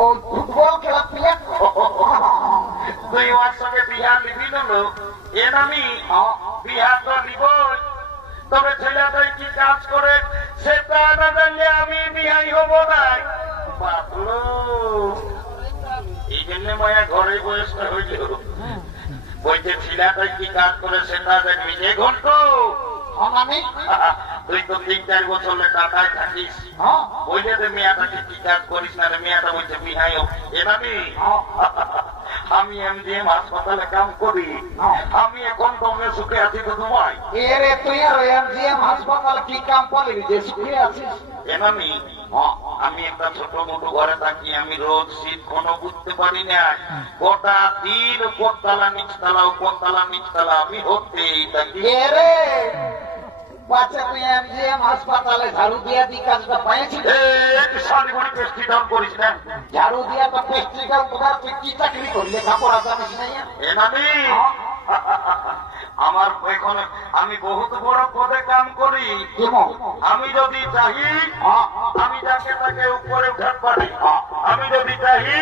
ও football খেলা player তুই ওর সঙ্গে বিহা নিবি না এ নামি বিহা তো নিবই, তবে ছেলেটাই কি কাজ করে সেটা না জানলে আমি বিহাই হব না। বাবলু এই জন্য মায়া ঘরে বয়সটা হইল, বইতে ছেলেটাই কি কাজ করে সেটা দেখবি। যে ঘন্ট তুই তো 3-4 বছর টাকায় থাকিস, বইলে তো মেয়াটাকে কি কাজ করিস না রে, মেয়াটা বলছে বিহাই হোক। এনামি আমি এমজিএম হাসপাতালে কাম করি, আমি এখন তোমরা সুখে আছি তো তোমায়। এরে তুই আর এমজিএম হাসপাতাল কি কাম করবি যে সুখে আছিস? এনামি আমি একটা ছোট মোটো ঘরে থাকি, আমি রোজ শীত কোনো বুঝতে পারি না, গোটা দিন উপরতলা নিচতলা উপরতলা নিচতলা আমি হতেই থাকি। এরে বাচ্চা তুই এমজিএম হাসপাতালে ঝাড়ু দিয়া দি কাজটা পাইছিস? শাড়িগুড়ি পেস্ট্রি দাম করিস না, ঝাড়ু দিয়া তো পেস্ট্রিকাল তোমার তুই কি চাকরি করলে কাপড়া জানিস না? এনামি আমার এখানে আমি বহুত বড় পদে কাম করি, আমি যদি চাহি আমি যাকে তাকে উপরে উঠাতে পারি, আমি যদি চাহি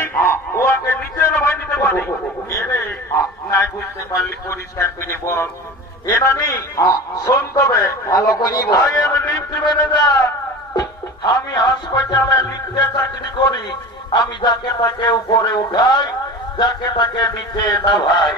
ওকে নিচে নামাই দিতে পারি। এরে নাই বুঝতে পারলি পরিষ্কার করে বল। এনামি শোন তবে ভালো করি লিফট ম্যানেজার, আমি হাসপাতালে লিফটে চাকরি করি, আমি যাকে তাকে উপরে উঠাই, যাকে তাকে নিচে নামাই।